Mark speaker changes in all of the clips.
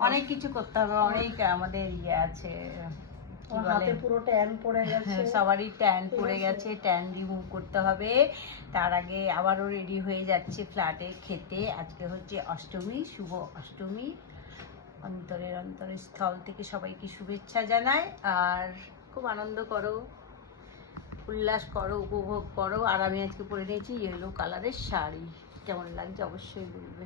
Speaker 1: অনেক কিছু করতে হবে অনেক আমাদের ইয়ে আছে। কি
Speaker 2: আমার
Speaker 1: বলে?
Speaker 2: হাতে পুরো ট্যান পড়ে গেছে।
Speaker 1: হ্যাঁ, সবারই ট্যান পড়ে গেছে ট্যান রিমুভ করতে হবে। তার আগে আবারও রেডি হয়ে যাচ্ছে ফ্ল্যাটে খেতে। আজকে হচ্ছে অষ্টমী শুভ অষ্টমী। অন্তরের অন্তরের স্থল থেকে সবাইকে শুভেচ্ছা জানাই। আর খুব আনন্দ করো। উল্লাস করো উপভোগ করো আর আমি আজকে পরে নিয়েছি ইয়েলো কালারের শাড়ি কেমন লাগছে অবশ্যই বলবে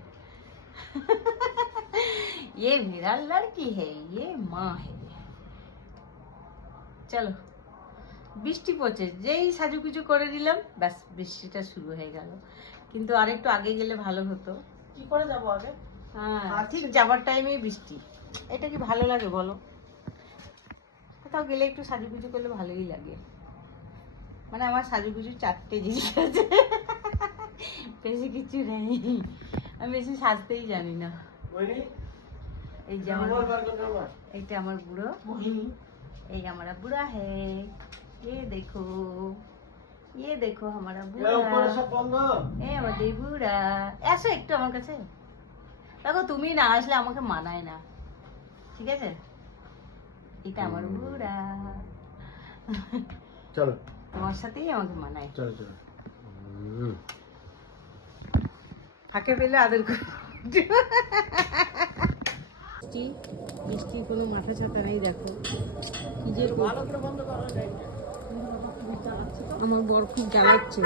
Speaker 1: ये मेरा लड़की है ये माँ है চলো বৃষ্টি পড়ছে যেই সাজুগুজু করে দিলাম ব্যাস বৃষ্টিটা শুরু হয়ে গেল কিন্তু আরেকটু আগে গেলে ভালো হতো
Speaker 2: কি করে যাবো আগে
Speaker 1: হ্যাঁ ঠিক যাবার টাইমে বৃষ্টি এটা কি ভালো লাগে বলো কোথাও গেলে একটু সাজুগুজু করলে ভালোই লাগে মানে আমার সাজুগুজু চারটে জিনিস আছে বেশি কিছু নেই আমি বেশি সাজতেই জানি না এই যে আমার এইটা আমার বুড়ো এই हमारा बुरा है ये देखो ये देखो हमारा बुरा এ আমাদের বুড়া এসো একটু আমার কাছে দেখো তুমি না আসলে আমাকে মানায় না ঠিক আছে এটা আমার বুড়া
Speaker 3: চলো
Speaker 1: তোমার সাথেই আমাকে মানায়।
Speaker 3: চলো চলো।
Speaker 1: ফাঁকে পেলে আদর করে মিষ্টি মিষ্টির কোনো মাথা ছাতা নেই দেখো। কি যে আমার বর খুব জ্বালাচ্ছে।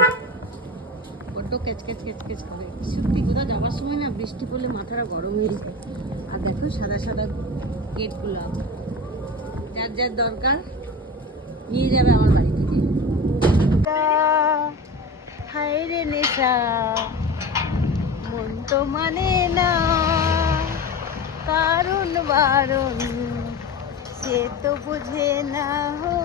Speaker 1: বড্ড কেচ কেচ কেচ কেচ করে। সত্যি? কোথাও যাওয়ার সময় না বৃষ্টি পড়লে মাথাটা গরম হয়ে যায়। আর দেখো সাদা সাদা গেটগুলো। যার যার দরকার নিয়ে যাবে আমার বাড়ি হায় রে নেশা। মন তো মানে না। কারণ বারণ, সে তো বুঝে না হো।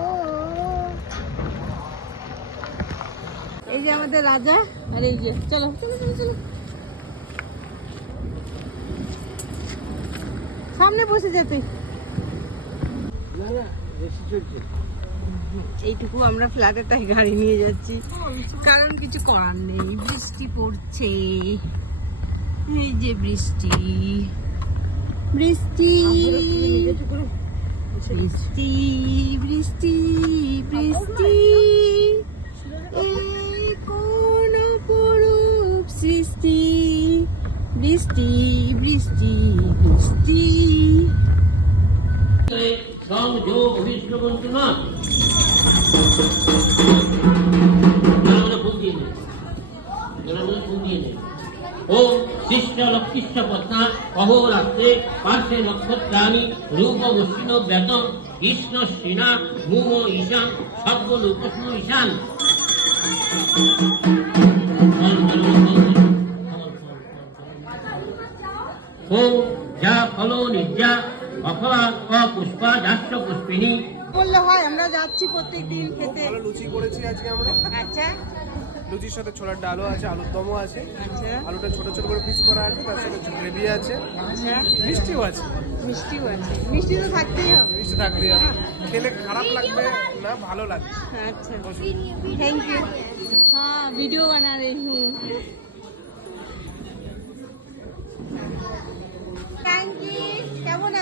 Speaker 1: এই যে আমাদের রাজা, আর এই যে, চলো চলো চলো চলো। সামনে বসে যেতে
Speaker 3: না না বেশি চলছে।
Speaker 1: এইটুকু আমরা ফ্ল্যাটে তাই গাড়ি নিয়ে যাচ্ছি। কারণ কিছু করার নেই বৃষ্টি পড়ছে। এই যে বৃষ্টি। বৃষ্টি। বৃষ্টি বৃষ্টি বৃষ্টি। কোন অপরূপ সৃষ্টি? বৃষ্টি বৃষ্টি বৃষ্টি।
Speaker 3: সংযোগ বিষ্ণুবন্তু না ওম শিষ্য লক্ষ্মীশ্চ পত্না অহোরাত্রে পার্শ্বে নক্ষত্রাণি, রূপ মসৃণ ব্যাতম কৃষ্ণ শ্রীনা মুম ঈশান সর্বলোকস্ম ঈশান। ওম যা ফলো নির্যা অফলা অপুষ্পা যাস্য পুষ্পিনী
Speaker 1: বললে হয় আমরা যাচ্ছি প্রত্যেক দিন খেতে।
Speaker 4: ভালো লুচি করেছি আজকে আমরা।
Speaker 1: আচ্ছা।
Speaker 4: লুচির সাথে ছোলার ডালও আছে আলুর দমও আছে।
Speaker 1: আচ্ছা।
Speaker 4: আলুটা ছোট ছোট করে পিস করা আছে তার সাথে গ্রেভি আছে।
Speaker 1: আচ্ছা।
Speaker 4: মিষ্টিও আছে।
Speaker 1: মিষ্টিও আছে। মিষ্টি তো থাকতেই হবে।
Speaker 4: মিষ্টি থাকতেই হবে। খেলে খারাপ লাগবে না ভালো লাগবে।
Speaker 1: আচ্ছা। থ্যাংক ইউ হ্যাঁ ভিডিও বানা রে হুম।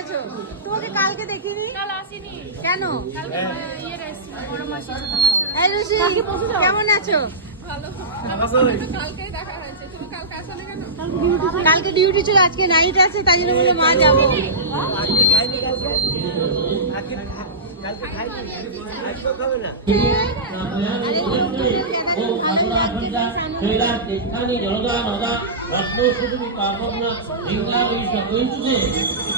Speaker 1: আছো তোমাকে কালকে দেখিনি? কেন?
Speaker 5: কালকে ইয়ে এসেছি
Speaker 1: কেমন আছো?
Speaker 5: তুমি কালকে আসলে কেন?
Speaker 1: কালকে ডিউটি ছিল আজকে নাইট আছে তাই জন্য বলে মা যাব।
Speaker 3: জলদা নদা রত্নসুতুমি কাপনা লিঙ্গারই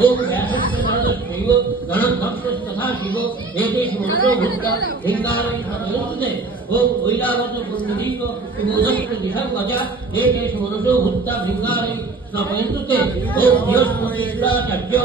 Speaker 3: ओम व्यासस्य भरतस्यैव गणं भक्षस्तथा शिव एते स्मरणो भूत्वा हिङ्गारे सदयसुते ओम वैरावत पुण्डरीक सुबोधस्य दिशं गज एते स्मरणो भूत्वा हिङ्गारे सपयसुते ओम बृहस्पतिश्चाचार्य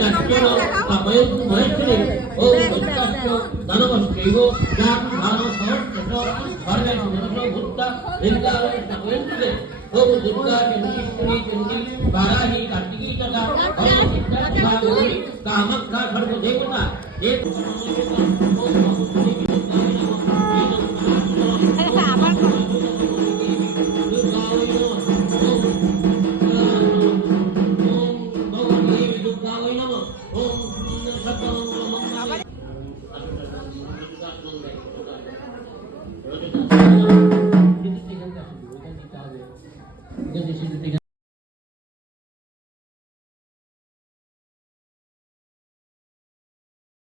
Speaker 3: নাট্যর স্নাপয়ন্তু মহেশ্বরী ওম দৈত্যাস্য দানবস্যৈব যান ধান সহস্রশ সর্বে সমরস ভূত্তা লিঙ্গালয় স্নাপয়ন্তু তে ওম দুর্গা চণ্ডীশ্বরী চণ্ডী বারাহি কার্তিকী তথা ওম সিদ্ধা গৌরী কামাখ্যা সর্বদেবতা দেব